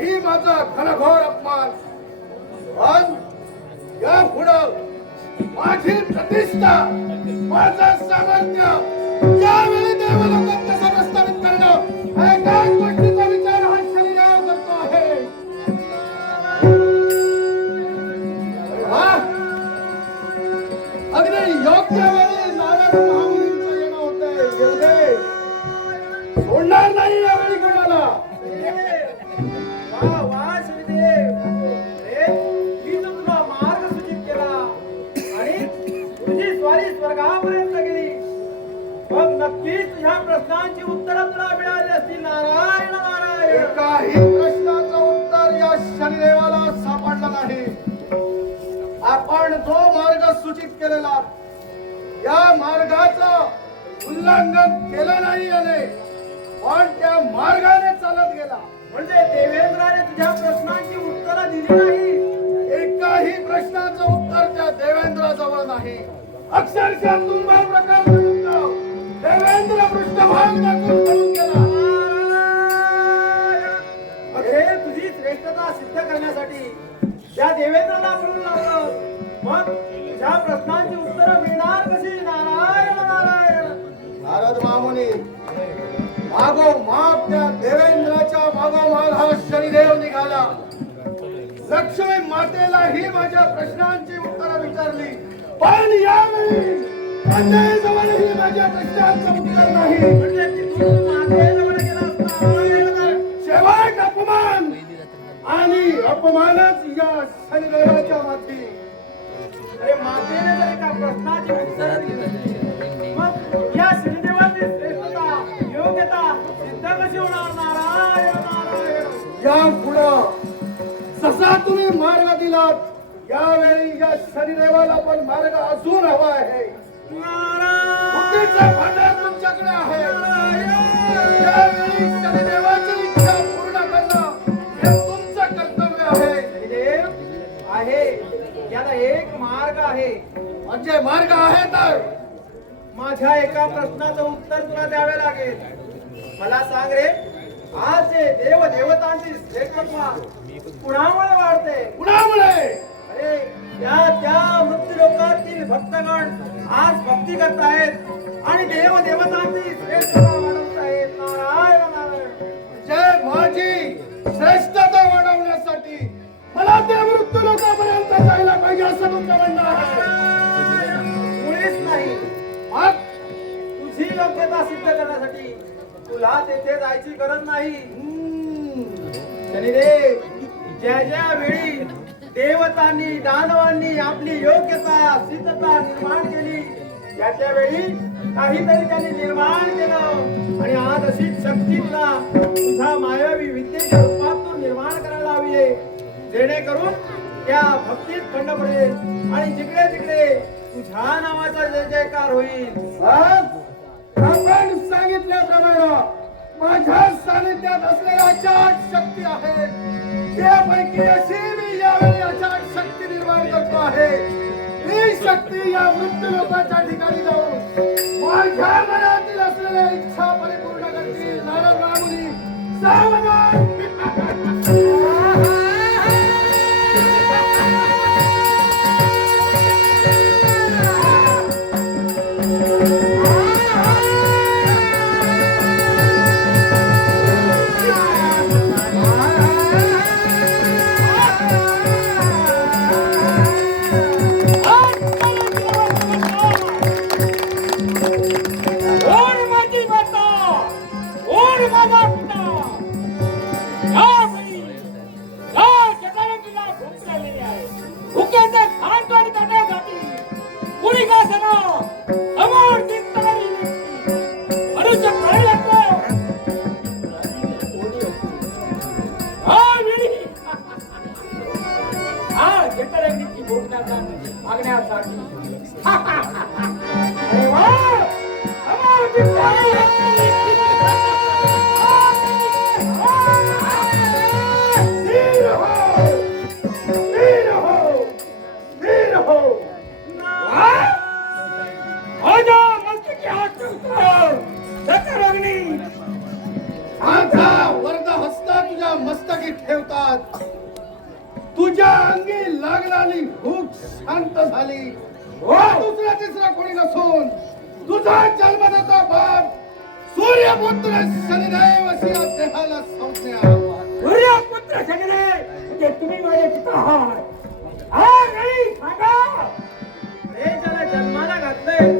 ही माझा घनघोर अपमान. पण या पुढं माझी प्रतिष्ठा, माझं सामर्थ्य यावेळी देवलोकात कसं प्रस्थापित करणं एकाच गोष्टीचा विचार हा शरीरावर करतो आहे. अगदी योग्य वेळी नारद महामुनींचं येणं होतंय. येऊ दे, सोडणार नाही यावेळी कोणाला. स्वर्गापर्यंत गेली. मग नक्कीच ह्या प्रश्नांची उत्तरं तुला मिळाली असतील. नारायण नारायण. काही प्रश्नाचं उत्तर या शनिदेवाला सापडलं नाही. आपण जो मार्ग सूचित केलेला या मार्गाचं उल्लंघन केलं नाही याने, पण त्या मार्गाने चालत गेला. म्हणजे देवेंद्राने तुझ्या प्रश्नांची उत्तरं दिली नाही. एकाही प्रश्नाचं उत्तर त्या देवेंद्राजवळ नाही. अक्षरशः तुम्हा प्रकारपर्यंत देवेंद्र पृष्ठभाग दाखवून पळून गेला. हे तुझी श्रेष्ठता सिद्ध करण्यासाठी त्या देवेंद्राला बोलून लावलं. मग तुझ्या प्रश्नांची उत्तरं मिळणार कशी? नारायण नारायण. नारद महामुनी मागोमाग त्या देवेंद्राच्या मागोमाग हा शनिदेव निघाला. लक्ष्मी मातेलाही माझ्या प्रश्नांची उत्तरं विचारली, पण यावेळी मातेजवळही माझ्या प्रश्नांचं उत्तर नाही. म्हणजे तिथून मातेजवळ गेला असता. शेवट अपमान आणि अपमानच या शनिदेवाच्या माती. अरे मातेने जर एका प्रश्नाची उत्तर दिली, मग या शनिदेवाची श्रेष्ठता योग्यता सिद्ध कशी होणार? नारायण नारायण. या पुढं जसा तुम्ही मार्ग दिलात, यावेळी या शनिदेवाला पण मार्ग अजून हवा आहे. बुद्धीचं भांडार तुमच्याकडे आहे. यावेळी शनिदेवाची इच्छा पूर्ण करणं हे तुमचं कर्तव्य आहे. शनिदेव आहे, याला एक मार्ग आहे. म्हणजे मार्ग आहे तर माझ्या एका प्रश्नाचं उत्तर तुला द्यावे लागेल. मला सांग रे, आज जे देव देवतांची श्रेष्ठता कुणामुळे वाढते? कुणामुळे? अरे अरे त्या मृत्यू लोकातील भक्तगण आज भक्ती करतायत आणि देव देवतांची श्रेष्ठता वाढवत आहेत. नारायण नारायण. जय माझी श्रेष्ठता वाढवण्यासाठी मला त्या मृत्यू लोकांपर्यंत जायला पाहिजे असं तुमचं म्हणणं आहे. मुळीच नाही. मग तुझी योग्यता सिद्ध करण्यासाठी तुला तेथे जायची गरज नाही. शनिदेव ज्या ज्या वेळी देवतांनी दानवांनी आपली योग्यता सिद्धता निर्माण केली त्या त्या वेळी काहीतरी त्यांनी निर्माण केलं आणि आज अशीच शक्ती तुला तुझ्या मायावी विद्येच्या रूपातून निर्माण करायला हवी आहे, जेणेकरून त्या भक्तीत खंड पडेल आणि जिकडे तिकडे तुझ्या नावाचा जय जयकार होईल. आपण सांगितल्याप्रमाणे माझ्या सानिध्यात असलेल्या 4 शक्ती आहेत. त्यापैकी अशी मी यावेळी अचाट शक्ती निर्माण करतो आहे. ही शक्ती या मृत्यू लोकांच्या ठिकाणी जाऊन माझ्या मनातील असलेल्या इच्छा परिपूर्ण करतील. नारद रामुनी सावधान. तुझ्या अंगी लागणारी भूक शांत झाली. दुसरा तिसरा कोणी नसून तुझा जन्मदाता बाप सूर्यपुत्र शनिदेव अशी या देहाला संज्ञा. सूर्यपुत्र शनिदेव म्हणजे तुम्ही माझे पिता आहात. नाही सांगा. हे ज्याला जन्माला घातलंय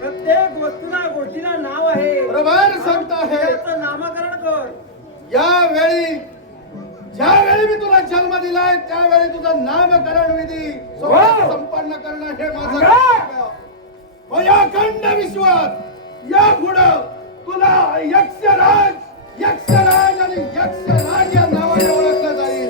प्रत्येक वस्तूला गोष्टीला नाव आहे. बरोबर सांगता आहे. त्याचं नामकरण कर. यावेळी ज्यावेळी मी तुला जन्म दिलाय त्यावेळी तुझं नामकरण विधी संपन्न करणं हे माझं कर्तव्य. व या अखंड विश्वात या पुढं तुला यक्षराज आणि यक्षराज या नावाने ओळखलं जाईल.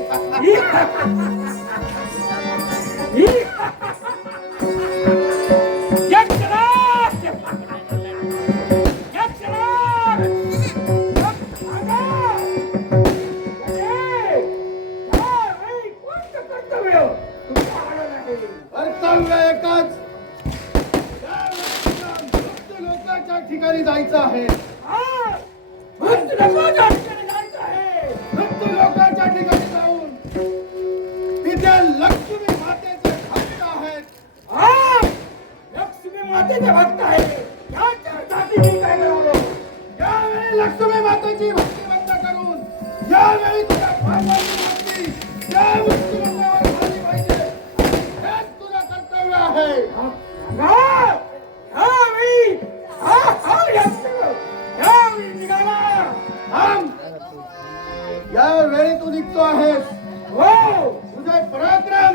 कर्तव्य एकच. मृत्यू लोकांच्या ठिकाणी जायचं आहे. मृत्यू लोकांच्या ठिकाणी जाऊन तिथे लक्ष्मी मातेचे भक्त आहेत. लक्ष्मी मातेचे भक्त आहे. काय करावं? यावेळी लक्ष्मी मातेची भक्ती बंद करून यावेळी तुझ्या भावाची भक्ती त्या मृत्यू लोकांवर झाली पाहिजे. हेच तुझं कर्तव्य आहे. यावेळी तू निघतो आहेस. तुझे पराक्रम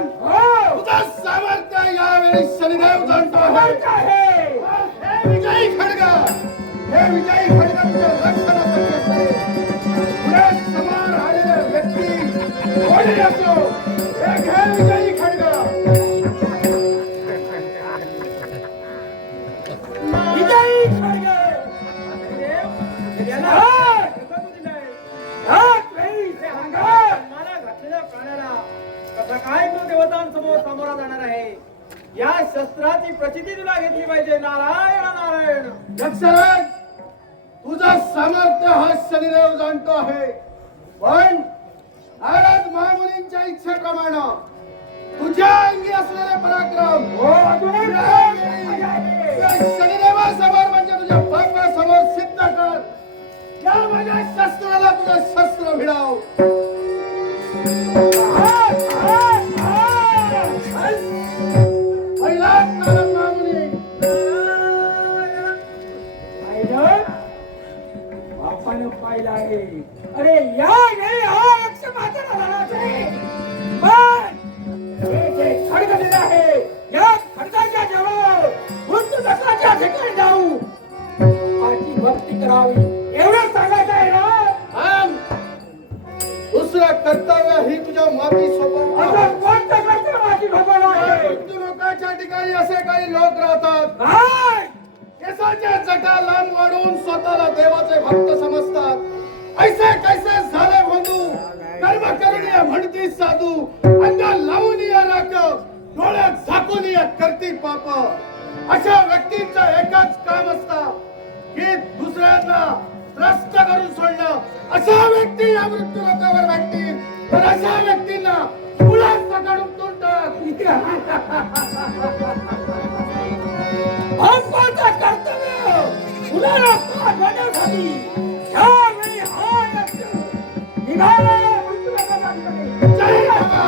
तुझं सामर्थ्य यावेळी शनिदेव जाणतो आहे. हे विजयी खडगा तुझ्या रक्षणासाठी असते. तुझ्या समोर आलेल्या व्यक्ती कोणी असो हे घे विजयी खडगा. काय तो देवतांसमोर सामोरा जाणार आहे. या शस्त्राची प्रचिती तुला घेतली पाहिजे. नारायण नारायण. यक्षराज तुझं सामर्थ्य हा शनिदेव जाणतो आहे. पण नारद महामुनींच्या इच्छेप्रमाणे तुझ्या अंगी असलेले पराक्रम हो अजूनही या शनिदेवासमोर म्हणजे तुझ्या बापासमोर सिद्ध कर. या माझ्या शस्त्राला तुझं शस्त्र भिडाव. पहिला नारद महामुनी आपण पाहिला आहे. अरे या नाही हा यक्ष म्हातारा झाला आहे. पण हे जे खडग दिलं आहे या खडगाच्या जवळ मृत्यू दत्ताच्या ठिकाणी जाऊ बापाची भक्ती करावी एवढं सांगायचं आहे ना. आम दुसरं कर्तव्य ही तुझ्या माती सोबत असं कोणतं कर्तव्य माझी भगवान आहे. मृत्यू लोकांच्या ठिकाणी असे काही लोक राहतात काय केसाच्या जटा लांब वाढवून स्वतःला देवाचे भक्त समजतात. ऐसे कैसे झाले बंधू कर्म करुणीय म्हणती साधू अंगा लावून या राख डोळ्यात झाकून या करती पाप. अशा व्यक्तींचं एकच काम असतं की दुसऱ्यांना त्रस्त करून सोडणं. अशा व्यक्ती या मृत्यू लोकांवर वाटतील तर अशा व्यक्तींना मुळात पकडून तोडतात. भगवानचं कर्तव्य मुलाला पाठ होण्यासाठी ह्यावेळी हा यक्ष निघाला मृत्यू लोकांच्या ठिकाणी. जय बाबा.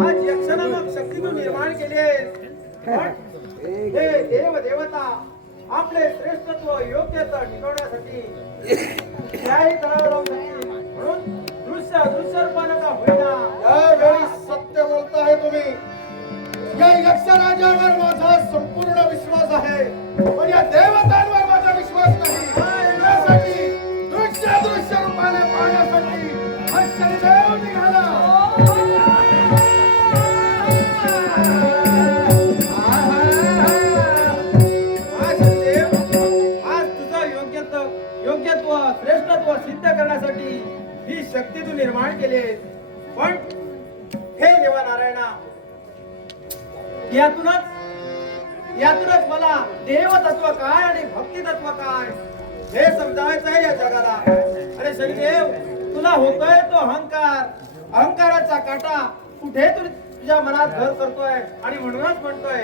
आज यक्षानं शक्तीनं निर्माण केले. हे देव देवता आपले श्रेष्ठत्व योग्यता टिकवण्यासाठी न्याय करावा लावून शकतील. म्हणून दृश्य अदृश्य रूपानं का होईना यावेळी सत्य बोलताय तुम्ही. या यक्षराजावर माझा संपूर्ण विश्वास आहे पण या देवतांवर माझा विश्वास नाही. यासाठी दृश्य दृश्य रूपाने पाहण्यासाठी हा शनिदेव निघाला. आज तुझं योग्यत्व श्रेष्ठत्व सिद्ध करण्यासाठी ही शक्ती तू निर्माण केली आहे. पण हे देवा नारायणा यातूनच मला देवतत्व काय आणि भक्ती तत्व काय हे समजावायचं आहे या जगाला. अरे शनिदेव तुला होतोय तो अहंकाराचा काटा कुठे तुझ्या मनात घर करतोय आणि म्हणूनच म्हणतोय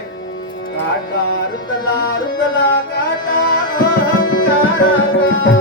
काटा रुतला रुतला काटा अहंकाराचा.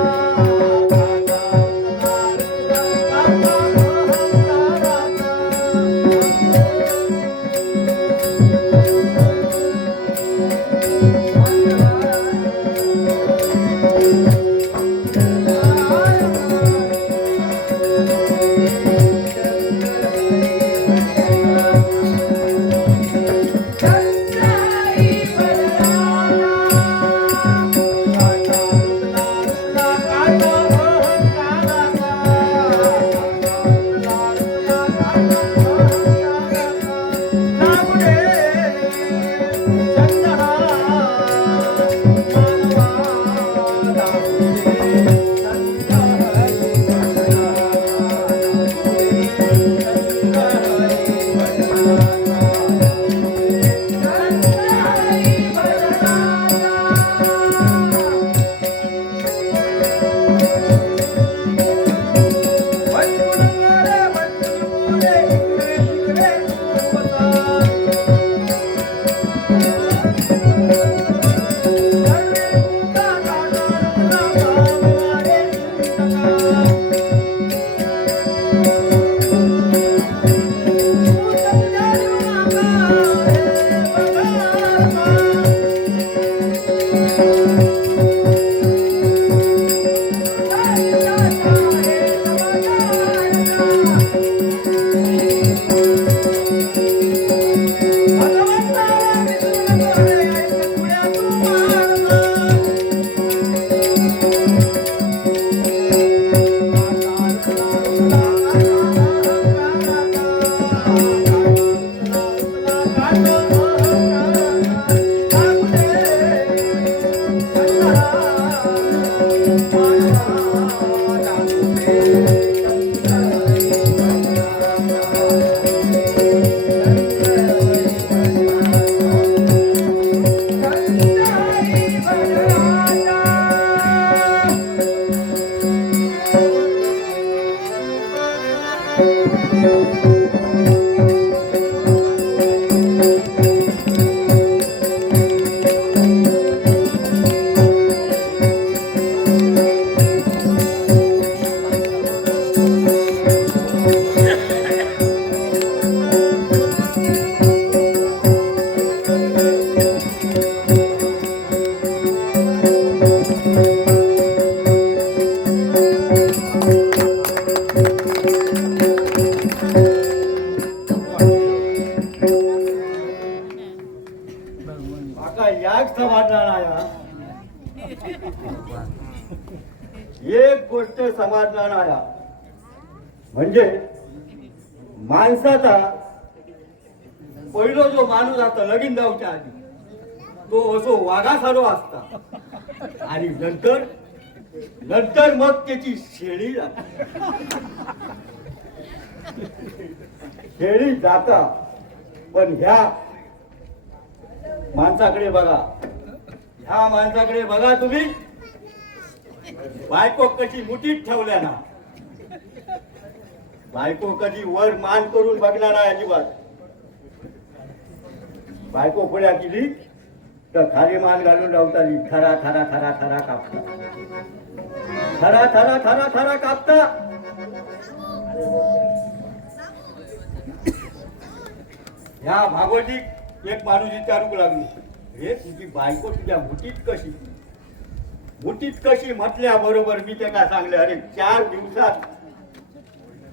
माका याक समजणार नाही. एक गोष्ट समजणार नाही, म्हणजे माणसाचा पहिलो जो माणूस असता लगीन जाऊच्या आधी तो असो वाघासारो असता आणि नंतर नंतर मग त्याची शेळी जाते. शेळी जाता, पण ह्या माणसाकडे बघा, ह्या माणसाकडे बघा तुम्ही. बायको कशी मुठीत ठेवल्या ना, बायको कधी वर मान करून बघणार नाही अजिबात. बायको पुढ्या केली तर खाली मान घालून राहताली. थरा थरा थरा थरा कापता, थरा थरा थरा थरा कापता. ह्या भागवती एक माणूस विचारू लागली, हे तुझी बायको तुझ्या मुठीत कशी म्हटल्या बरोबर मी ते काय सांगले, अरे 4 दिवसात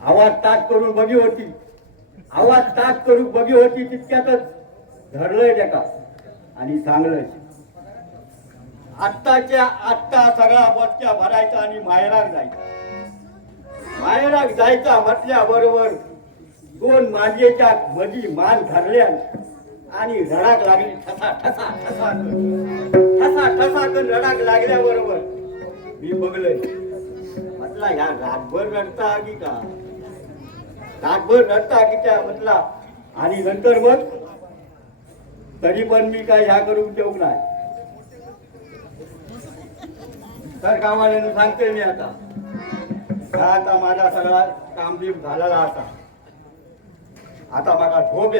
आवाज ताक करून बघी होती, आवाज ताक करून बघी होती, तितक्यातच धरलंय त्याका आणि सांगलंय. आत्ताच्या आत्ता सगळा बचक्या भरायचा आणि माहेराक जायचा. माहेराक जायचा म्हटल्या बरोबर 2 मांजेच्या मधी मान धरल्या आणि रडाक लागली. ठसा ठसा ठसा ठसा ठसा कर रडाक लागल्या बरोबर मी बघलंय. म्हटला ह्या रातभर रडता की का, रातभर रडता की त्या म्हटला. आणि नंतर मग तरी पण मी काय ह्या करून ठेवू नाही. तर कामाला सांगते मी आता माझा सगळा कामबीम झालेला आता. आता मला झोप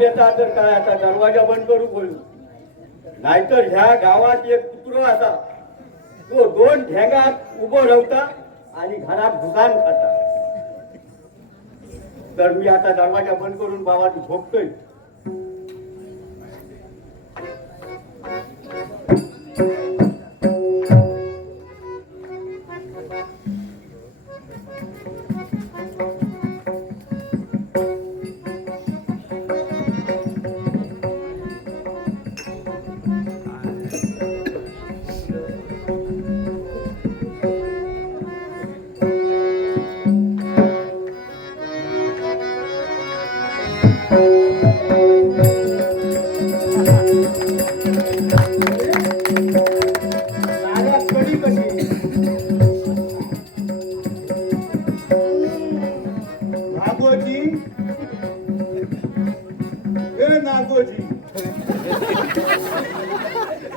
येता तर काय आता दरवाजा बंद करू बोलू. नाहीतर ह्या गावात एक कुत्रो असा, तो 2 ढेंगात उभं राहता आणि घरात भुगान खाता. तर मी आता दरवाजा बंद करून बाबाची झोपतोय.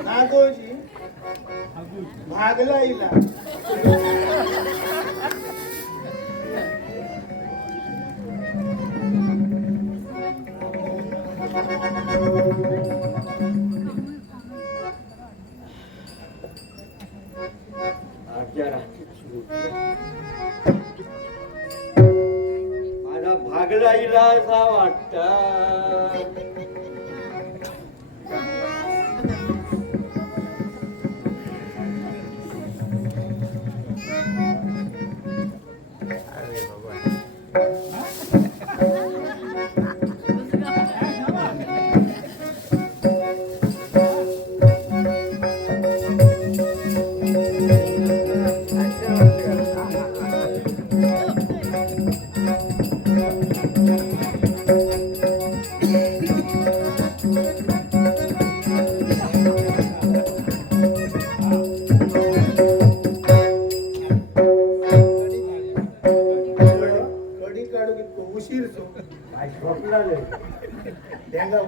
नागोजी भागला इला. माझा भागला इला असा वाटता.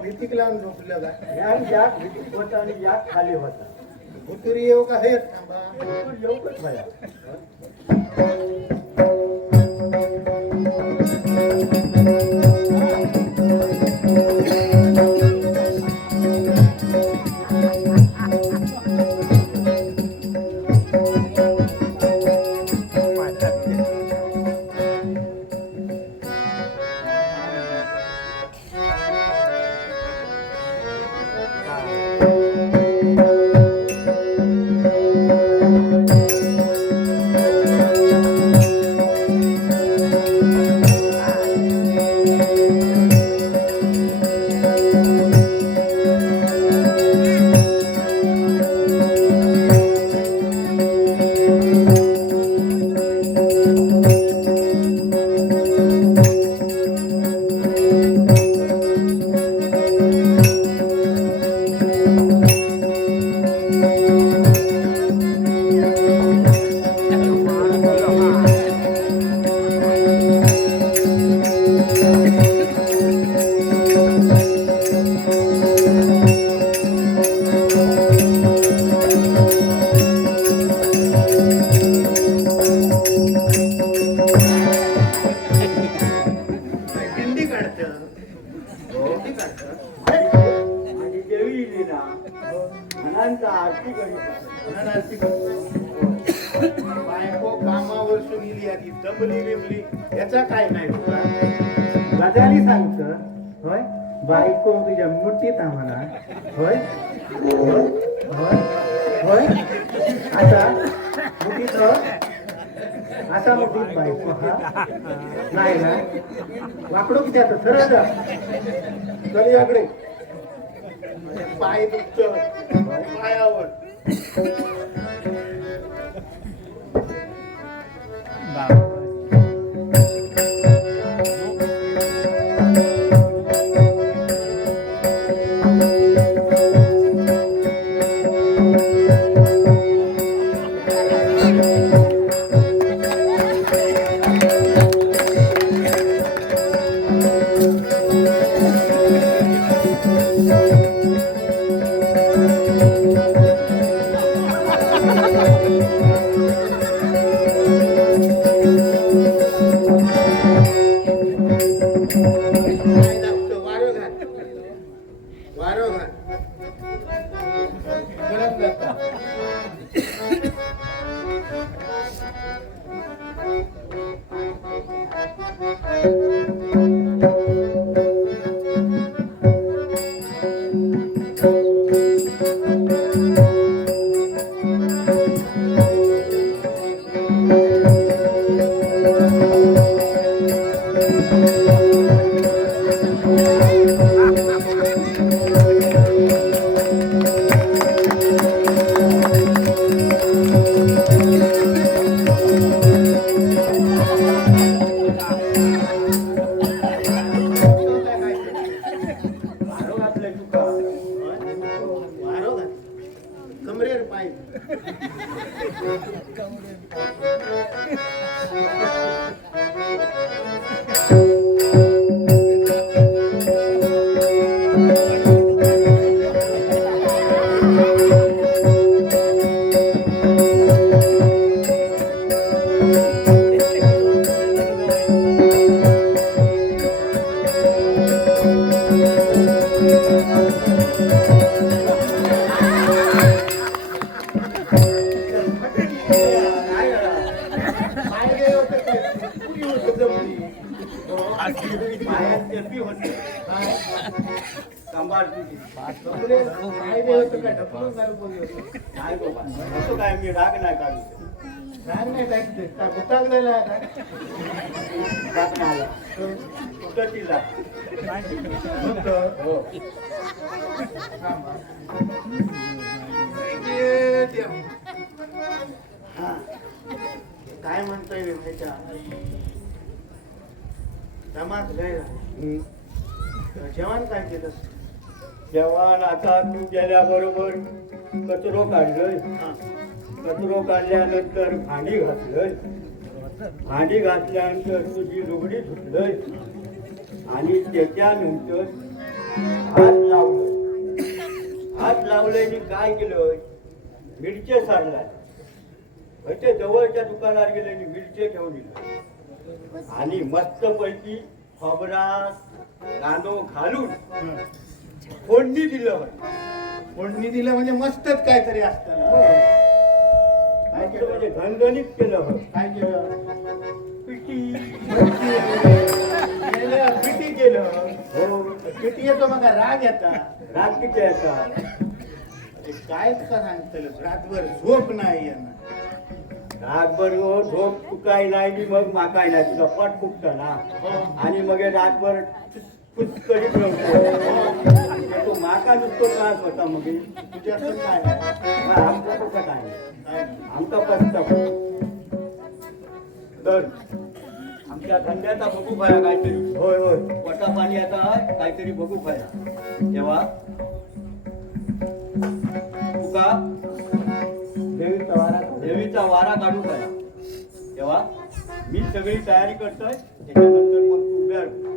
भीतीक लावून झोपलं या भीतीक होता आणि या खाली होता. उतरी येऊ का हे थांबा येऊच भया. सगळ्यांचा आरती करीत बायको कामावर गेली आधी दबली बिबली याचा काय नाही गजाली सांगत होय बायको तुझ्या मुठीत आम्हाला होय होय होय आता मुठीत आता मुठीत बायको हा नाही ना वाकडो किती आता सरळ जा चल याकडे पाय दुखत पायावर कमरेर पाय काय मी राग नाही काढू राग नाही टाकते का गुताग झाला आता राग नाही आला कुठं तिला हो हा काय म्हणता येईल त्याच्या जमात गैर जेवण काय केलं जेवण आता तू गेल्याबरोबर कचरो काढलोय कचरो काढल्यानंतर भांडी घातलंय भांडी घातल्यानंतर तुझी लुगडी धुतलंय आणि त्याच्यानंतर हात लावलंय आणि काय केलं मिरचे सारलाय ते जवळच्या दुकानात गेले आणि मिरचे घेऊन दिले आणि मस्त पैकी खोबरात कांदो घालून फोडणी दिलं फोडणी दिलं म्हणजे मस्तच काहीतरी असतं काय केलं म्हणजे झणझणीत केलं काय केलं पिटी केलं पिटी केलं हो पिटी येतो मग राग येता रात किती यायचा काय का सांगतलं रातभर झोप नाही यांना रातभर झोप चुकाय नाही मग माकाय नाही तुझा पट फुकतं ना आणि मग रातभर करीत तो माका नुसतो त्रास होता मग तुझ्यातून काय नाही आमचा कसं काय आमचा पस्ता तर आमच्या धंद्याचा बघू खाया काहीतरी होय होय पोटा पाणी आता काहीतरी बघू खाया तेव्हा तुका देवीचा वारा काढू खाया तेव्हा मी सगळी तयारी करतोय त्याच्यानंतर मग तू उभ्या राहा.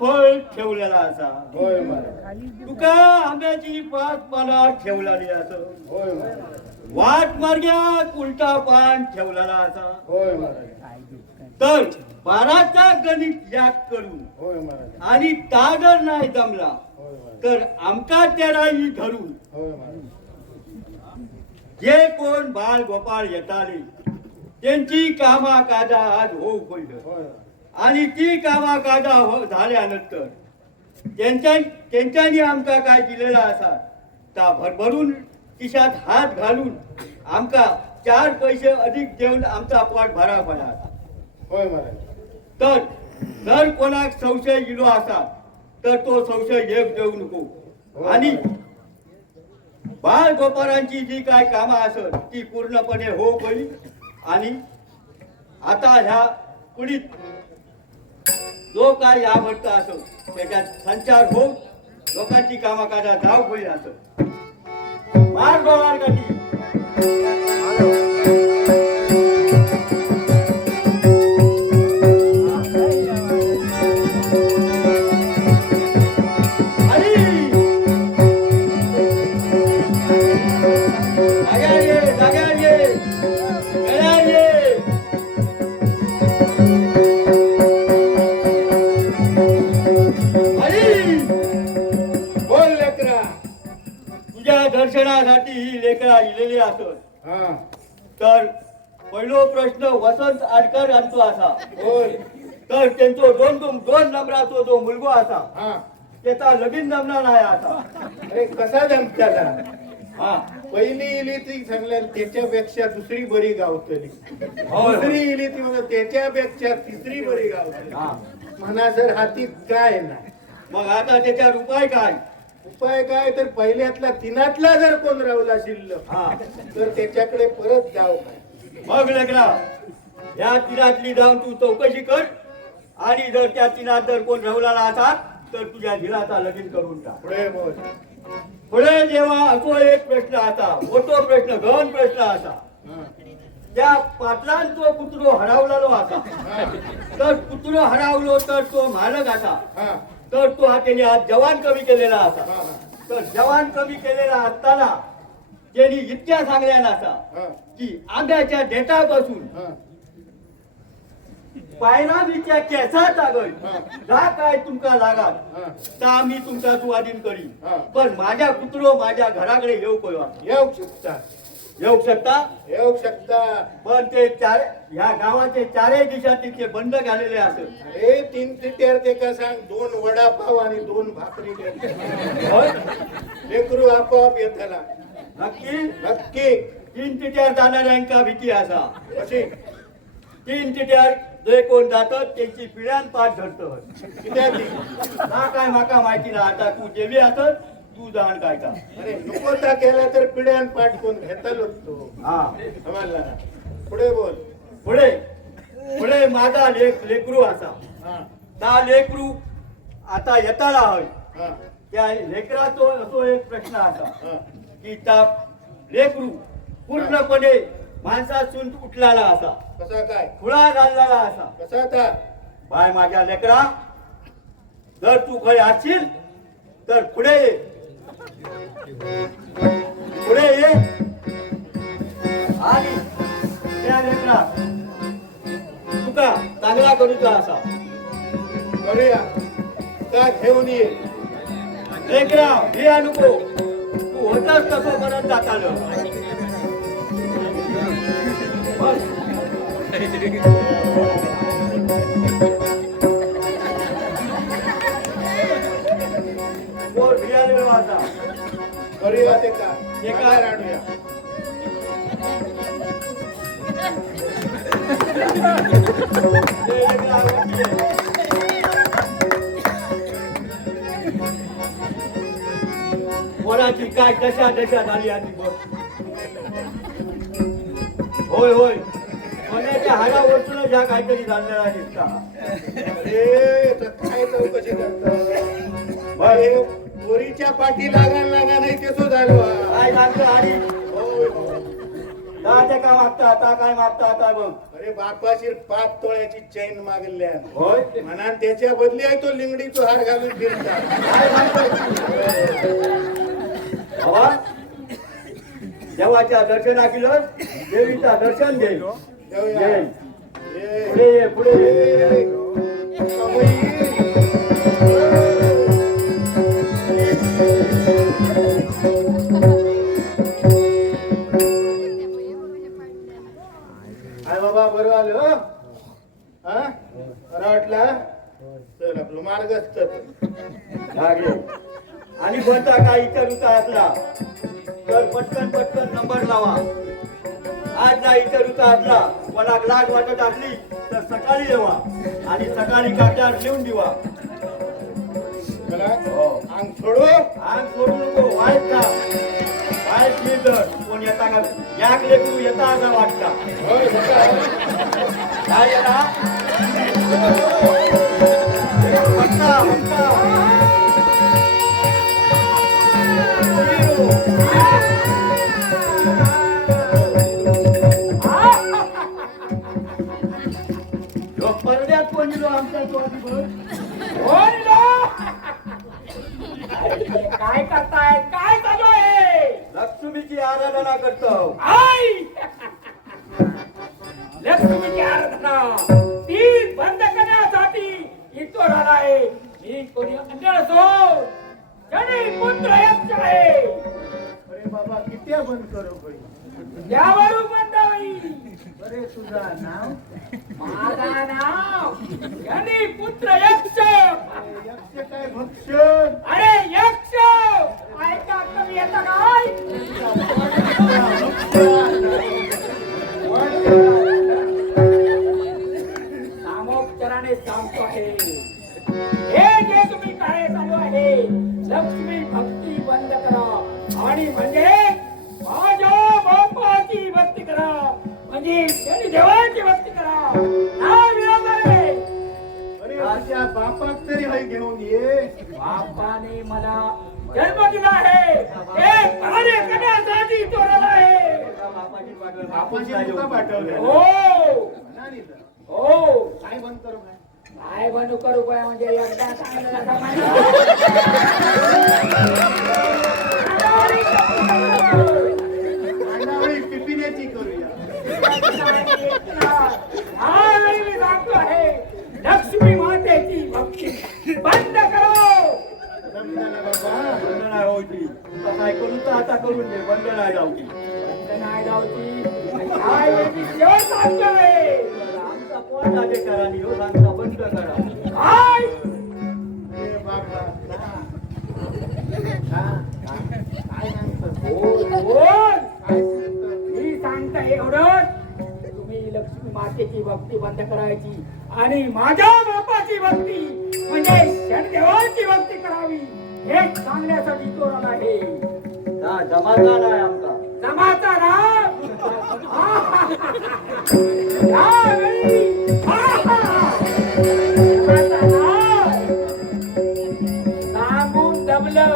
फळ ठेवलेला असा होय महाराज तुका आंब्याची 5 पाना ठेवलेली असं होय महाराज वाट मार्ग्या उलटा पान ठेवलेला असा होय महाराज तर 12चा गणित याद करून होय महाराज आणि तागर नाही जमला होय महाराज तर आमका तेराई धरून होय महाराज जे कोण बाळ गोपाळ येताले त्यांची कामा काजा आज होऊ पडलं होय आणि ती कामा काजा झाल्यानंतर त्यांच्यानी आमका काय दिलेला असा ता भरभरून खिशात हात घालून आमका 4 पैसे अधिक देऊन आमचा पोट भरा पडला होय महाराज तर जर कोणाक संशय इलो असा तर तो संशय एक देऊ नको आणि बाळ गोपाळांची जी काय कामं असत ती पूर्णपणे हो होईल आणि आता ह्या पुढीत जो काय यावरचा असो त्याच्यात संचार हो लोकांची कामाकाजा धाव होईल असं मार्ग मार्गाची बोल लेकरा तुझ्या दर्शनासाठी ही लेकरा इलेली असत हा तर पहिलो प्रश्न वसंत आडकर यांचो असा बोल तर त्यांचो दोन नंबराचो जो मुलगो असा हा त्याचा लगीन जमणार नाही असा अरे कसा जमत्याला हा पहिली इली ती सांगल्या त्याच्यापेक्षा दुसरी बरी गावतली होय. दुसरी इली ती म्हणा त्याच्यापेक्षा तिसरी बरी गावतली हा. म्हणा जर हातीत काय नाही मग आता त्याच्यावर उपाय काय उपाय काय तर पहिल्यातला तिनातला जर कोण रावला शिल्लक हा तर त्याच्याकडे परत जाव काय मग लेकरा या तिरातली जाऊन तू चौकशी कर आणि जर त्या तिनात जर कोण रवलेला असा तर तुझ्या धीराचा लगीन करून टाक पुढे बोल पुढे जेव्हा असो एक प्रश्न असा मोठो प्रश्न गहन प्रश्न असा हा. त्या पाटलांचो पुतळो हरवलेलो असा हा. तर पुतळो हरवलो तर तो मालक असा हा. तर तो हा त्याने आज जवान कमी केलेला असा हा. तर जवान कमी केलेला असताना त्यांनी इतक्या सांगल्या असा हा. की आंब्याच्या देठापासून हा. पायरावीच्या केसाचा गय हा. जा काय तुमका लागाल हा. ता मी तुमचा स्वाधीन करी हा. पण माझ्या पुतळो माझ्या घराकडे येऊ कळवा येऊ शकता येऊ शकता येऊ शकता पण ते ह्या गावाचे चारही दिशा तिथे बंद झालेले असत अरे 3 तिट्यार ते का सांग 2 वडापाव आणि 2 भाकरी द्या. होय? लेकरू आपोआप येताना नक्की नक्की 3 तिट्यार जाणाऱ्यांका भीती असा कशी 3 तिट्यार जे कोण जातात त्यांची पिढ्यान पाठ धरत कित्याची ना काय माका माहिती ना आता तू जेवी असत तू जाण काय का अरे नको ता केला तर पिढ्यान पाठ कोण घेतालो तो हा आम्हाला पुढे बोल पुढे पुढे माझा लेकरू असा हा. त्या लेकरू आता येताला हय हा. त्या लेकराचो असो एक प्रश्न असा हा. की त्या लेकरू पूर्णपणे माणसासून उठलेला असा कसा काय खुळा झालेला असा कसा ता बाय माझ्या लेकरा जर तू खय असशील तर पुढे ये पुढे ये आणि त्या लेकरा तुका चांगला करूचा असा करूया का घेऊन ये लेकरा हे अनुभव तू होताच तसं म्हणत जात आलं बस. बोल, भियाले वाचा. करूया ते का ते का? बाहेर आणूया ते लेकरा आवडती आहे. कोणाची काय दशा झाली आधी बघ होय होय सोन्याच्या हारावरतून ह्या काहीतरी झालेला दिसता अरे तर काय चौकशी करता हे पोरीच्या पाठी लागा नाही ते सो झालो काय सांगतो आणि होय, होय. ते काय मागता आता काय मागता आता बघ. अरे बापाशी 5 तोळ्याची चैन मागल्या होय म्हणा त्याच्या बदली आहे तो लिंगडीचा हार घालून फिरता. काय सांगतोय? बाबा देवाच्या दर्शना केलं देवीचा दर्शन घे. जाऊया. ये. ये. पुढे ये, पुढे ये. ये. कमाई. काय बाबा बरं आलं हो? हा बरं वाटलं चल आपलं मार्गस्थ लागले आणि बोलता काय इतर उता असला तर पटकन पटकन नंबर लावा. आज ना इतर उता असला मला लाज वाटत असली तर सकाळी येवा आणि सकाळी कागदार लिहून दिवा. मला हो. अंग सोडू अंग सोडू नको वाईट का वाईट लिहिलं कोण येता का याक लेकरू येता असा वाटता. होय बघा. काय येता म्हणता म्हणता परड्यात कोण दिलो आमच्या काय करताय काय चालू आहे? लक्ष्मीची आराधना करतो. आई लक्ष्मीची आराधना ती बंद करण्यासाठी इथं राहणार आहे. मी कोणी अन्य असो जनी पुत्र यक्ष आहे. अरे बाबा किती बंद करू पडी त्यावरून बंद होईल. अरे तुझा नाव माझा नाव जनी पुत्र यक्ष. यक्ष काय भक्षण अरे यक्ष ऐका कमी येता काय? नामोच्चाराने सांगतो आहे हे जे तुम्ही कार्य चालू आहे लक्ष्मी भक्ती बंद करा आणि म्हणजे माझ्या बापाची भक्ती करा म्हणजे शनी देवाची भक्ती करा. नाव विरोध आहे. अरे तुझ्या बापाक तरी हाय घेऊन ये. बापाने मला जन्म दिला आहे ते कार्य करण्यासाठी तो आला आहे. बापाची तुका पाठवलं हो नाही तर. हो काय बंद करू काय काय बनू करू काय म्हणजे एकदा सांगितलं का अंडावळी पिपिण्याची करूया. मी सांगतो आहे लक्ष्मी मातेची भक्ती बंद करो. समजा ना बाबा बंद नाही होती. तुला काय करू तर आता करून दे. बंद नाही जाऊची. बंद नाही जाऊची. काय वेळी शेवट सांगतोय आमचा कोण जागे करा आणि ह्यो सांगता बंद करा. काय अरे बाबा काय सांगतो बोल काय सांगतो मी सांगता एवढंच तुम्ही लक्ष्मी मातेची भक्ती बंद करायची आणि माझ्या बापाची भक्ती म्हणजे शनिदेवाची भक्ती करावी हे सांगण्यासाठी तो आला आहे. जमाचा नाही आमचा. जमाचा राग यावेळी जमाचा राग सांगून दबलं.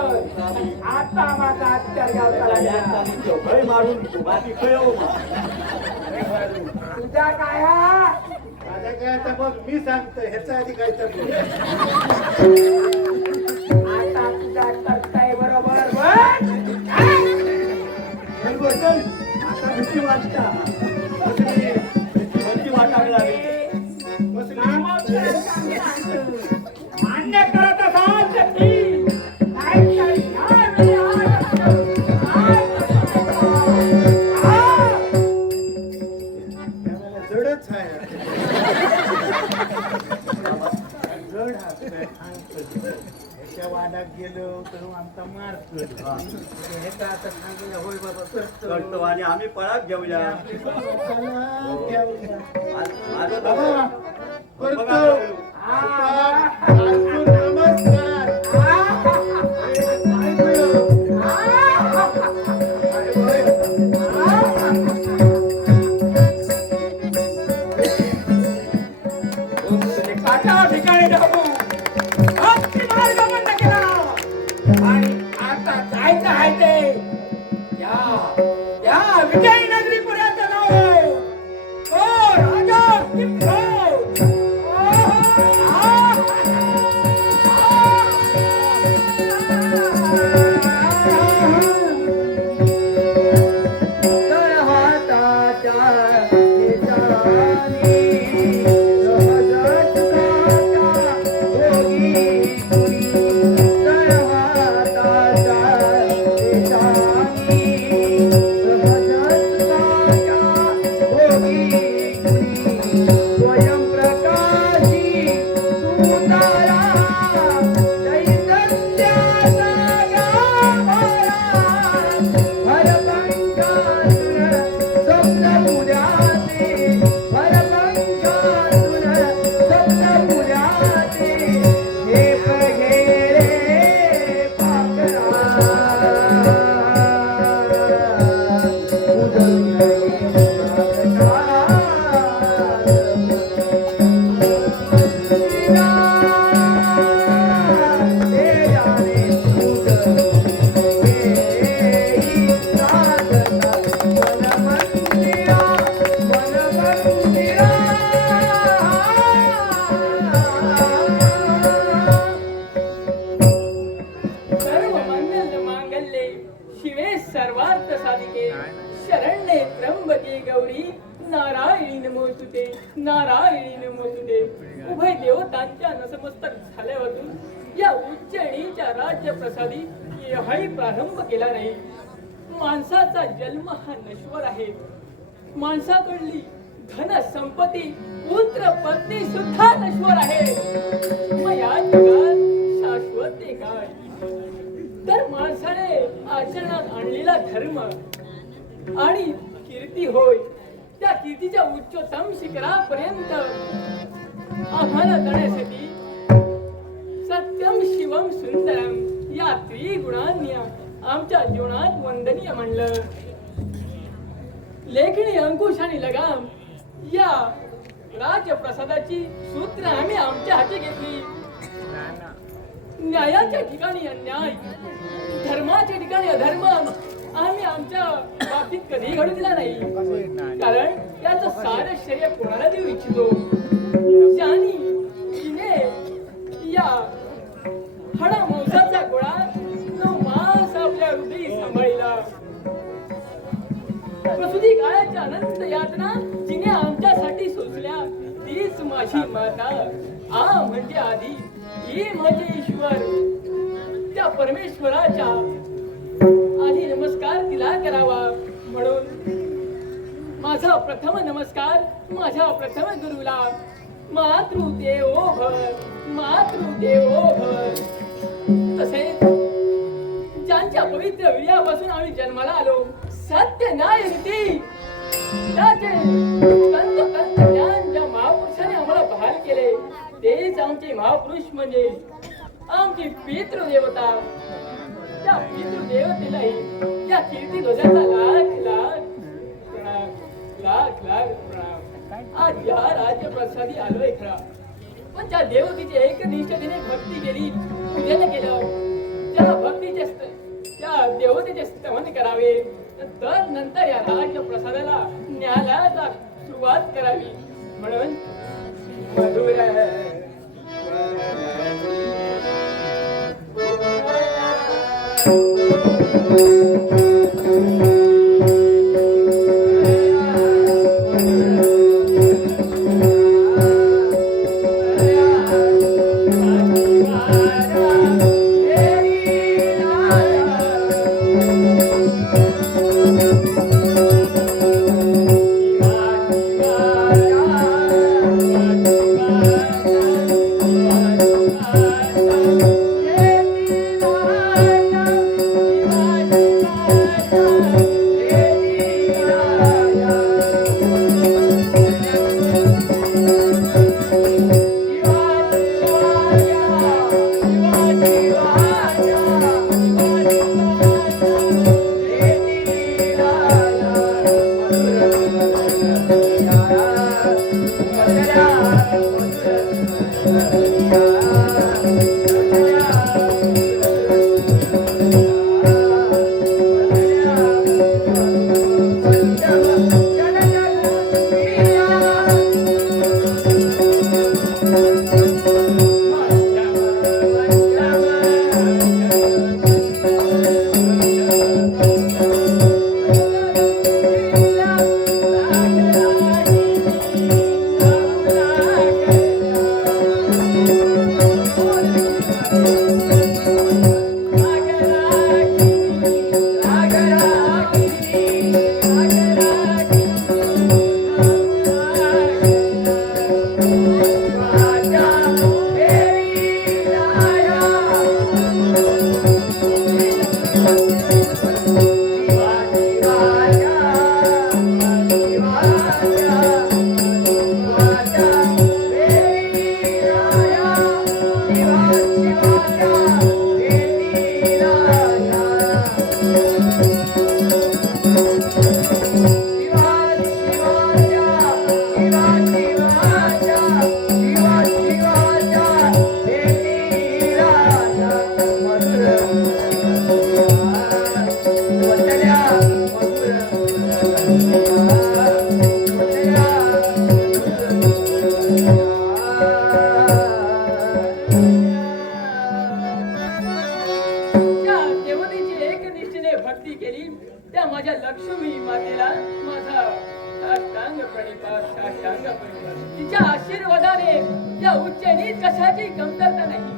आता माझा अत्यार गावचा याचा मुद्दो भय मारून तू बाकी कळव तुझा काय हा? माझ्या काय आता बघ मी सांगतो ह्याच्या आधी काय तर बोल. आता तुझा करताय बरोबर बघ. चल आता भीती वाटता. भीती वाटायला लागली. मान्य करत असाल तर ठीक. नाही तर यावेळी त्याला जडच आहे जड हात काय सांगतो. ह्याच्या वादात गेलो तर आमचा मार ह्याचा आता सांगितलं होय बाबा करतो करतो आणि आम्ही पळात घेऊया. माझं बाबा बघा करतो नमस्कार काटा ठिकाणी जाऊ भक्ती मार्ग बंद केला आणि आता जायचं आहे ते त्या विजयी नगरी पर्यंत जाऊ. त्र्यंबके गौरी नारायणी नमोस्तुते नारायणी नमोस्तुते. उभय देवतांच्या नतमस्तक झाल्यावरून या उज्जैनीच्या राज्य प्रसादी यहाही प्रारंभ केला नाही. माणसाचा जन्म हा नश्वर आहे. माणसाकडली धन संपत्ती पुत्र पत्नी सुद्धा नश्वर आहे. मग या जगात शाश्वत ते काय? तर माणसाने आचरणात आणलेला धर्म आणि कीर्ती होय, त्या कीर्तीच्या उच्चतम शिखरापर्यंत आम्हाला जाण्यासाठी सत्यम शिवम सुंदरम या त्रिगुणांनी आमच्या जीवनात वंदनीय म्हणलं. लेखणी अंकुश आणि लगाम या राजप्रसादाची सूत्र आम्ही आमच्या हाती घेतली. न्यायाच्या ठिकाणी अन्याय, धर्माच्या ठिकाणी अधर्म आम्ही आमच्या बाबतीत कधी घडू दिला नाही. कारण याचं सारं श्रेय कोणाला देऊ इच्छितो? ज्यानी तिने या हडा मांसाचा गोळा 9 मास आपल्या हृदयी सांभाळला. प्रसूती काळाच्या अनंत यातना जिने आमच्यासाठी सोसल्या तीच माझी माता. आ म्हणजे आधी, ही म्हणजे ईश्वर. त्या परमेश्वराच्या आधी नमस्कार तिला करावा. म्हणून माझा प्रथम नमस्कार माझ्या प्रथम गुरुला. मातृदेवो भव, मातृदेवो भव. तसेच ज्यांच्या पवित्र वीर्यापासून आम्ही जन्माला आलो, सत्य न्याय नीती त्याचे तंतोतंत ज्ञान ज्या महापुरुषाने आम्हाला बहाल केले, तेच आमचे महापुरुष म्हणजे आमची पितृदेवता. त्या पितृदेवतेलाही या कीर्ती ध्वजाचा लाख लाख प्रणाम, लाख लाख प्रणाम. आज या राज्यप्रसादी आलोय खरा, पण त्या देवतेची एकनिष्ठतेने भक्ती केली, पूजन केलं, त्या देवतेचे स्तवन करावे. तर नंतर या राज्यप्रसादाला न्यायालयाला सुरुवात करावी. म्हणून मधुर त्या माझ्या लक्ष्मी मातेला माझा साष्टांग प्रणिपात साष्टांग प्रणिपात. तिच्या आशीर्वादाने या उज्जैनीत कशाची कमतरता नाही.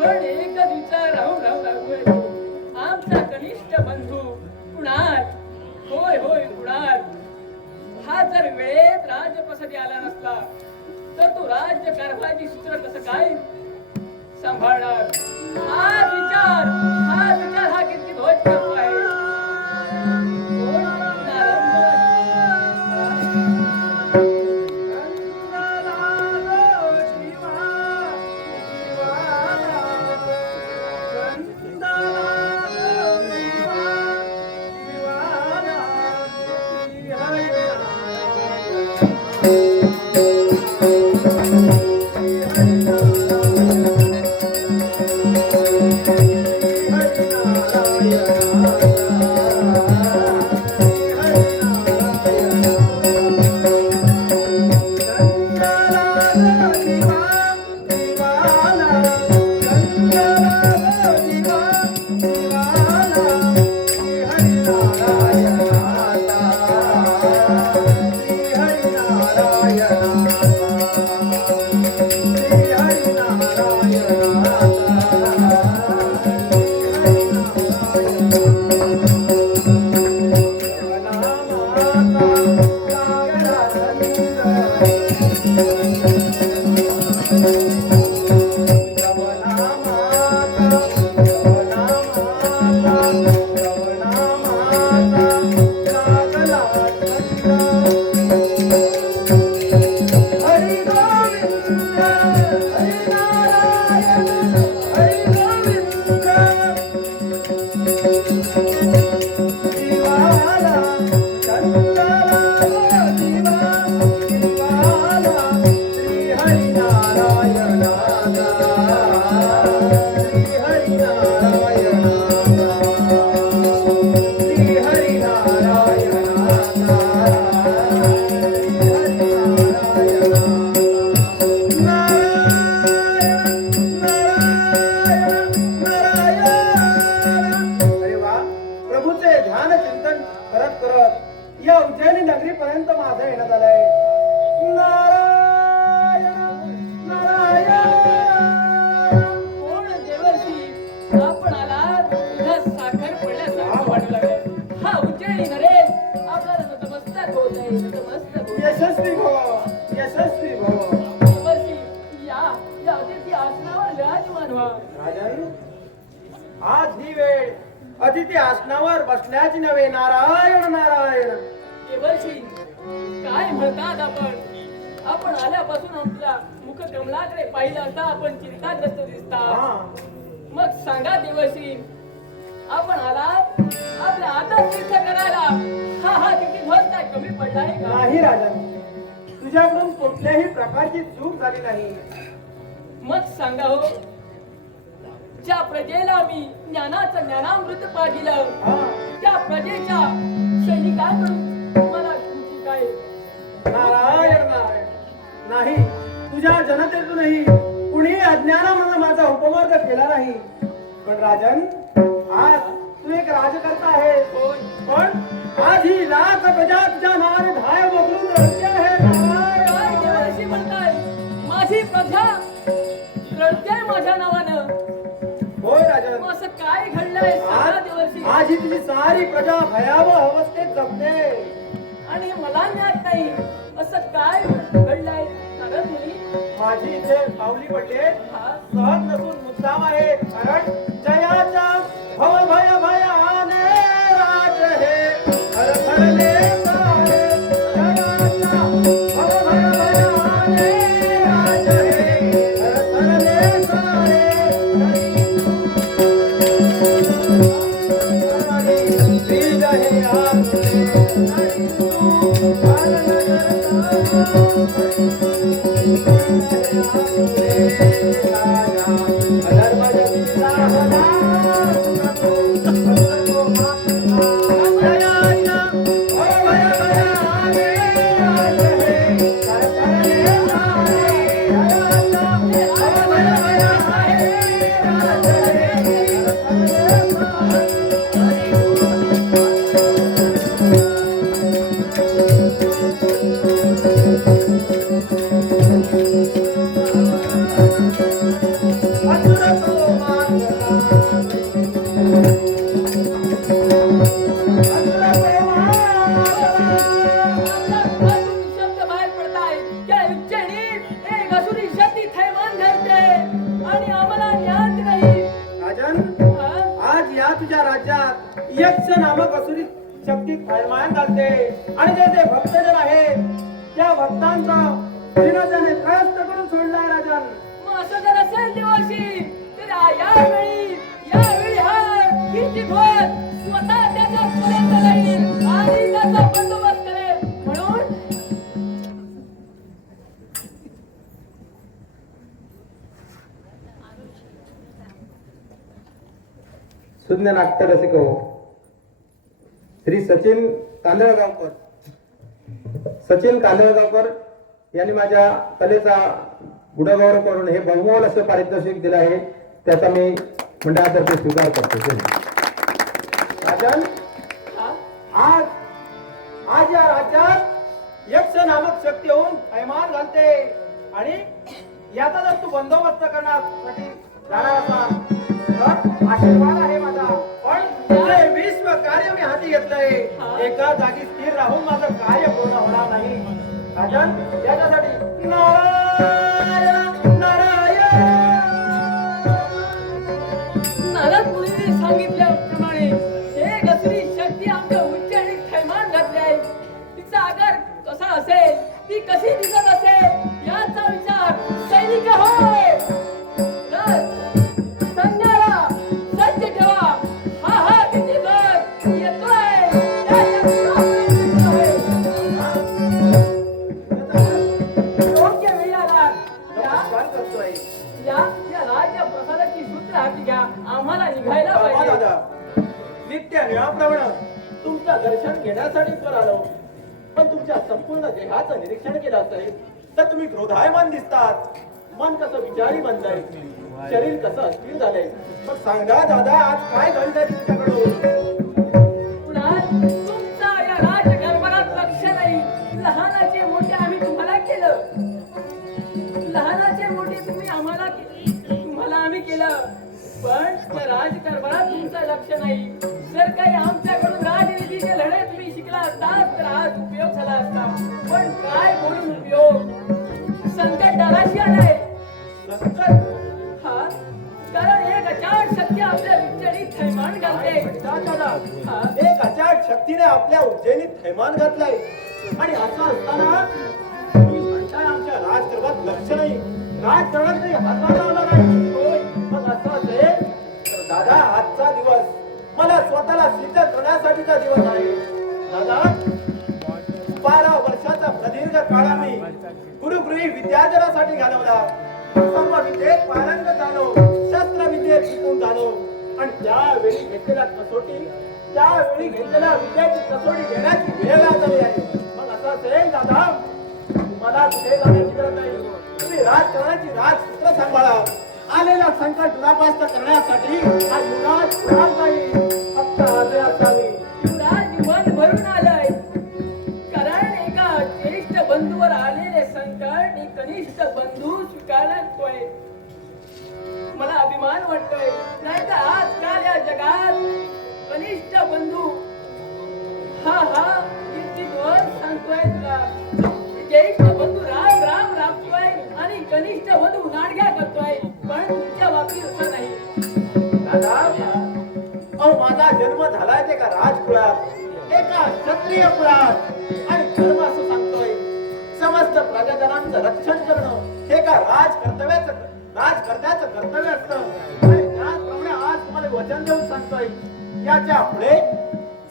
पण एकच विचार राहून लागतोय तो. आमचा कनिष्ठ बंधू कुणाल, होय होय कुणाल, हा जर वेळेत राजप्रसादी आला नसला तर तो राज्य कारभाराची सूत्र कसं काय सांभाळणार? हा विचार हा किती धोचक आहे. कोण आज ही वेळ अतिथी आसनावर बसल्याची नव्हे. नारायण नारायण. देवर्षी काय म्हणतात आपण आल्यापासून आपल्या मुख कमलाकडे पाहिलं असता आपण चिंताग्रस्त दिसता. मग सांगा देवर्षी, आपण आलात आपल्या आदर तीर्थ करायला. हा किती ध्वज काय कमी पडला आहे का? नाही राजन, तुझ्याकडून कुठल्याही प्रकारची चूक झाली नाही. मग सांगा हो, ज्या प्रजेला मी ज्ञानाचं ज्ञानामृत पाहिलं त्या प्रजेच्या सैनिकांकडून मला तुमची काय? नारायण नारायण. नाही, तुझ्या जनतेतूनही कुणी अज्ञानामध्ये माझा उपवर्ग केला नाही. पण राजन, आज तू एक राजकर्ता आहे. पण आज ही लाख प्रजा तुझ्या नावाने धाय बघून रडते आहे. काय देवर्षी म्हणताय? माझी प्रजा रडते माझ्या नावानं? होय राजन. मग असं काय घडलंय सांगा देवर्षी. आज ही तुझी सारी प्रजा भयावह अवस्थेत जगते आणि मला ज्ञात नाही असं काय घडलंय. कारण मुली माझी इथे पावली पडले हा सहज नसून मुद्दाम आहे. कारण जयाच्या भव भय भयाने राज हे हर हरले सारे. जयाच्या भव भय भयाने राज हे हर हरले सारे. बीज हे आपले नाही तू पालन आमच्या राज्यात यक्ष नामक असुरी शक्ती थैमान घालते आणि जे जे भक्तजन आहेत त्या भक्तांचा विनोदाने त्रस्त करून सोडलाय राजन. मग असं जर असेल देवाशी तर यावेळी हा कीर्तिध्वज स्वतः त्याच्या पर्यंत जाईल आणि त्याचा बंदोबस्त करेल. म्हणून सुज्ञ नाट्य रसिक हो, श्री सचिन कांदळगावकर यांनी माझ्या कलेचा गुणगौरव करून हे बहुमोल असं पारितोषिक दिलं आहे. त्याचा मी मंडळातर्फे स्वीकार करतो. राजन, हा आज या राज्यात यक्ष नामक शक्ती होऊन थैमान घालते आणि याचा जर तू बंदोबस्त करण्यासाठी जाणार असा तर आशीर्वाद आहे माझा. पण जे विश्व कार्य मी हाती घेतलंय एका जागी स्थिर राहून माझं कार्य पूर्ण होणार नाही. राजन, याच्यासाठी नारायण नारायण. नारद मुनींनी सांगितल्याप्रमाणे एक असुरी शक्ती आमच्या उच्चारी थैमान घातली आहे. तिचा आकार कसा असेल, ती कशी दिसत असेल याचा विचार सैनिक हो सैन्याला सज्ज ठेवा. हा कीर्तिध्वज येतोय. योग्य वेळी आलात. नमस्कार करतोय. या राज्य प्रसादाची सूत्र हाती घ्या. आम्हाला निघायला पाहिजे. दादा, नित्य नियमाप्रमाणे तुमचं दर्शन घेण्यासाठी तर आलो, पण तुमच्या संपूर्ण देहाचं निरीक्षण केलं असेल तर तुम्ही क्रोधायमान दिसतात. मन कसं विचारी बनलंय, शरीर कसं अस्थिर झालंय. मग सांगा दादा, आज काय घडलंय तुमच्याकडून? पुन्हा तुमचा या राजकारभारात लक्ष नाही. लहानाचे मोठे आम्ही तुम्हाला केलं. लहानाचे मोठे तुम्हाला आम्ही केलं. पण त्या राजकारभारात तुमचं लक्ष नाही. जर काही आमच्याकडून राजनीतीचे लढे तुम्ही शिकला असतात तर आज उपयोग झाला असता. पण काय बोलून उपयोग? संकट दाराशी आलाय. हा, कारण एक अचाट शक्ती आपल्या विचारीत थैमान घालते. हा, एक अचाट शक्तीने आपल्या उज्जैनीत थैमान घातलाय आणि असं असताना तुम्ही म्हणताय आमच्या राजकारभारात लक्ष नाही, राजकारणात काही हातभार लावला नाही. होय, मग असं असेल तर दादा, आजचा दिवस मला स्वतःला सिद्ध करण्यासाठीचा दिवस आहे. दादा, 12 वर्षाचा प्रदीर्घ काळ आम्ही गुरुगृही विद्यार्जनासाठी घालवला. सर्व विद्येत पारंगत झालो, शस्त्र विद्येत शिकून झालो आणि त्यावेळी घेतलेल्या विद्याची कसोटी घेण्याची वेळ आली आहे. मग असं असेल दादा, मला कुठे जाण्याची गरज नाही. तुम्ही राजकारणाची राजसूत्र सांभाळा. आलेला संकट दुरापास्त करण्यासाठी हा युवराज कुणाल नाही, फक्त हजर असावी. युवराज मन भरून आलाय. कारण एका ज्येष्ठ बंधूवर आलेले संकट एक कनिष्ठ बंधू स्वीकारतोय. मला अभिमान वाटतोय. नाही तर आजकाल या जगात कनिष्ठ बंधू हा कीर्तिध्वज सांगतोय तुला. ज्येष्ठ बंधू राम राम राबतोय आणि कनिष्ठ बंधू नाडग्या करतोय. पण तुमच्या बाबतीत असं नाही. दादा, अहो माझा जन्म झालाय ते का राजकुळात, एका क्षत्रिय कुळात आणि धर्म असं सांगतोय समस्त प्रजाजनांचं रक्षण करणं हे का राजकर्त्याचं कर्तव्य असतं. आणि त्याचप्रमाणे आज तुम्हाला वचन देऊन सांगतोय, याच्या पुढे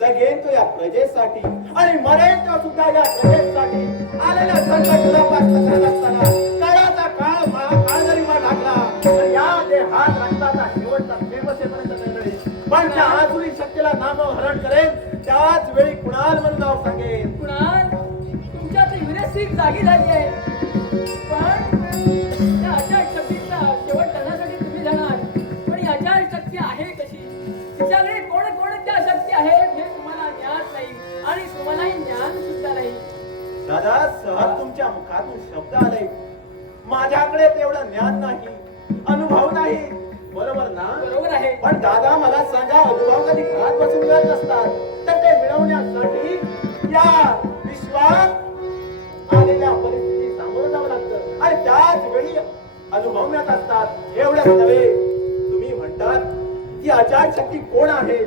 जगेन तो या प्रजेसाठी आणि मरेन तो सुद्धा या प्रजेसाठी. आलेल्या संकट दुरापास्त करत असताना काळाचा काळ जरी मला लागला तर या देहात रक्ताचा शेवटचा थेंब असेपर्यंत नाही. पण त्या आसुरी शक्तीला नामहरण करेन. त्याच वेळी कुणाल म्हणून नाव सांगेन. कुणाल, तुमच्यात युनिव्हर्सिटी जागी झाली आहे. पण त्या अचाट शक्तीचा शेवट करण्यासाठी तुम्ही जाणार. पण ही अचाट शक्ती आहे कशी? तिच्याकडे कोणत्या शक्ती आहेत हे तुम्हाला ज्ञात नाही आणि तुम्हालाही ज्ञान सुद्धा नाही. दादा, सहज तुमच्या मुखातून शब्द आले. माझ्याकडे तेवढं ज्ञान नाही, अनुभव नाही. बरोबर ना? बरोबर आहे. पण दादा, मला सांगा, अनुभव कधी घरात बसून मिळत नसतात, तर ते मिळवण्यासाठी या विश्वात आलेल्या परिस्थिती सामोरं जावं लागतं आणि त्याच वेळी अनुभव मिळत असतात. एवढंच नव्हे, तुम्ही म्हणतात ती अचाट शक्ती कोण आहे,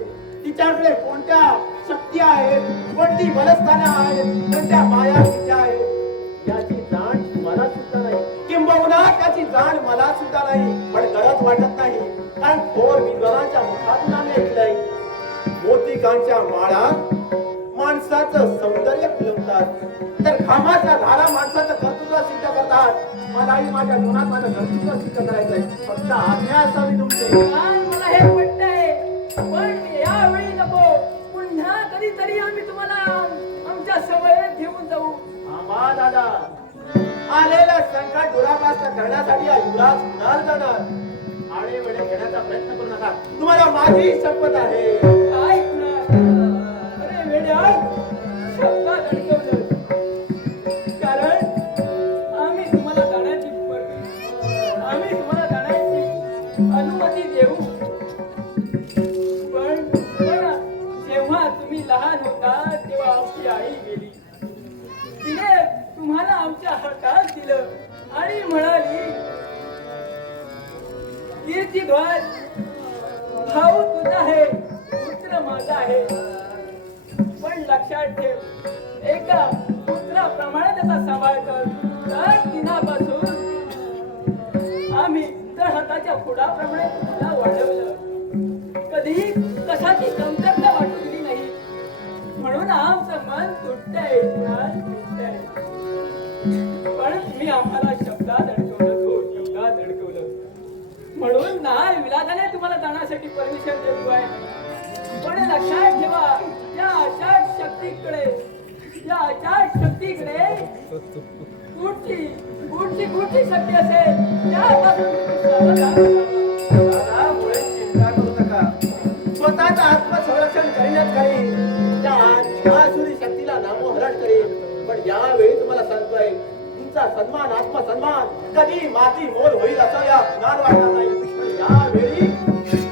तिच्याकडे कोणत्या शक्ती आहेत, कोणती बलस्थानं आहेत, कोणत्या माया विद्या आहेत, याची जाण मला सुद्धा नाही. किंबहुना त्याची जाण मला सुद्धा नाही. पण गरज वाटत नाही, कारण थोर विद्वानांच्या मुखातून आम्ही ऐकलंय, मोतिकांच्या माळा माणसाचं सौंदर्य फुलवतात, तर घामाच्या धारा माणसाचं कर्तृत्व सिद्ध करतात. मलाही माझ्या जीवनात माझं कर्तृत्व सिद्ध करायचंय, फक्त आज्ञा असावी तुमची. मला हे पटतंय, पण यावेळी नको. पुन्हा कधीतरी आम्ही तुम्हाला आमच्या सवयीत घेऊन जाऊ. आम्हा दादा, आलेलं संकट दुरापास्त करण्यासाठी हा युवराज पुन्हा जाणार. आळे वेळे घेण्याचा प्रयत्न करू नका, तुम्हाला माझी शपथ आहे. काय पुन्हा? अरे वेड्या, शब्दात अडकवलं. कारण आम्ही तुम्हाला जाण्याची अनुमती देऊ. पण जेव्हा तुम्ही लहान होता तेव्हा आमची आई गेली. तिने तुम्हाला आमच्या हातात दिलं आणि म्हणाली, कीर्तिध्वज, भाऊ तुझा आहे, पुत्र माझा आहे. पण लक्षात ठेव, एका पुत्राप्रमाणे त्याचा सांभाळ कर. तर दिनापासून आम्ही तर हाताच्या फुडाप्रमाणे तुला वाढवलं, कधी कशाची कमतरता वाटू दिली नाही. म्हणून आमचं मन तुटतंय, तुटतंय. पण मी आम्हाला शब्दात अडकवलं, हो शब्दात अडकवलं. म्हणून ना विलासाने तुम्हाला जाण्यासाठी परमिशन देतो आहे. पण लक्षात ठेवा, या अचाट शक्तीकडे कुठची शक्ती असेल त्यापासून तुम्ही सावधान राहावं. दादा, मुळे चिंता करू नका. स्वतःचं आत्मसंरक्षण करीनच करीन, त्या आसुरी शक्तीला नामोहरण करीन. पण यावेळी तुम्हाला सांगतोय, तुमचा सन्मान, आत्मसन्मान कधी माती मोल होईल असं या ज्ञान वाटणार नाही. पण यावेळी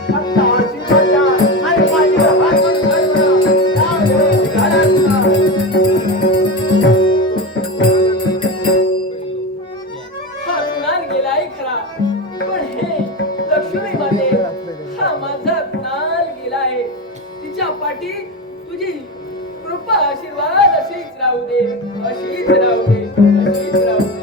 फक्त आशीर्वाद द्या आणि पाठीवर हात मारून करा. यावेळी निघाला तुला. हा कुणाल गेलाय खरा, पण हे लक्ष्मी माते, हा माझा कुणाल गेलाय. तिच्या पाठी तुझी कृपा, आशीर्वाद अशीच राहू दे, अशीच राहू दे, अशीच राहू दे.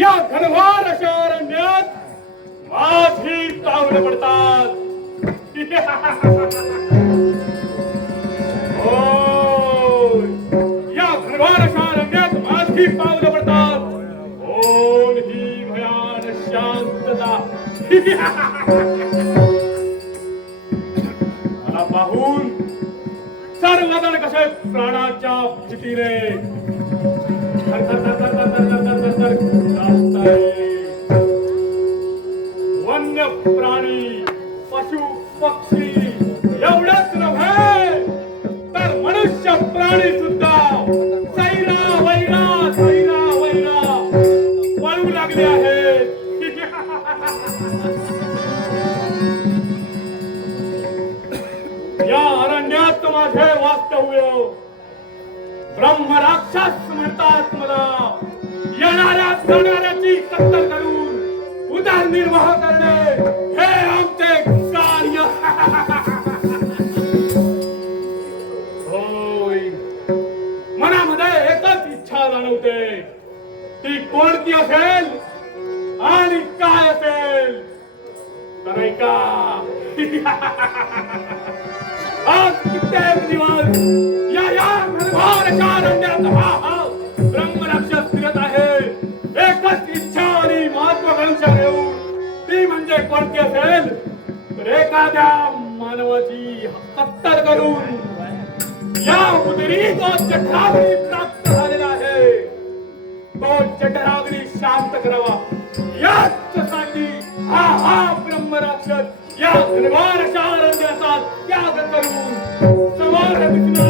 या घनघोर अशा अरण्यात माझी पावलं पडतात. होय, या घनघोर अशा अरण्यात माझी पावलं पडतात. कोण ही भयान शांतता. मला पाहून सर्वजण कसे प्राणाच्या भीतीने वन्य प्राणी, पशु पक्षी एवढंच नव्हे तर मनुष्य प्राणी सुद्धा सैरा वैरा पळू लागले आहेत. या अरण्यात माझे वास्तव्य. ब्रह्म राक्षस म्हणतात मला. येणाऱ्या जाणाऱ्याची कत्तल करून उदरनिर्वाह करणे हे आमचे कार्य. होय, मनामध्ये एकच इच्छा जाणवते. ती कोणती असेल आणि काय असेल तर ऐका. आज कित्येक दिवस या घनघोर अरण्यात ब्रह्मराक्षस फिरत आहे. एकच इच्छा आणि महत्वाकांक्षा घेऊन ती ती म्हणजे कोणती असेल तर एखाद्या मानवाची कत्तल करून या उदरी तो जठराग्नी प्राप्त झालेला आहे. तो जठराग्नी शांत करावा याच्यासाठी हा ब्रह्मराक्षस या निर्वाण अरण्याचा त्याग करून समोर दिसणाऱ्या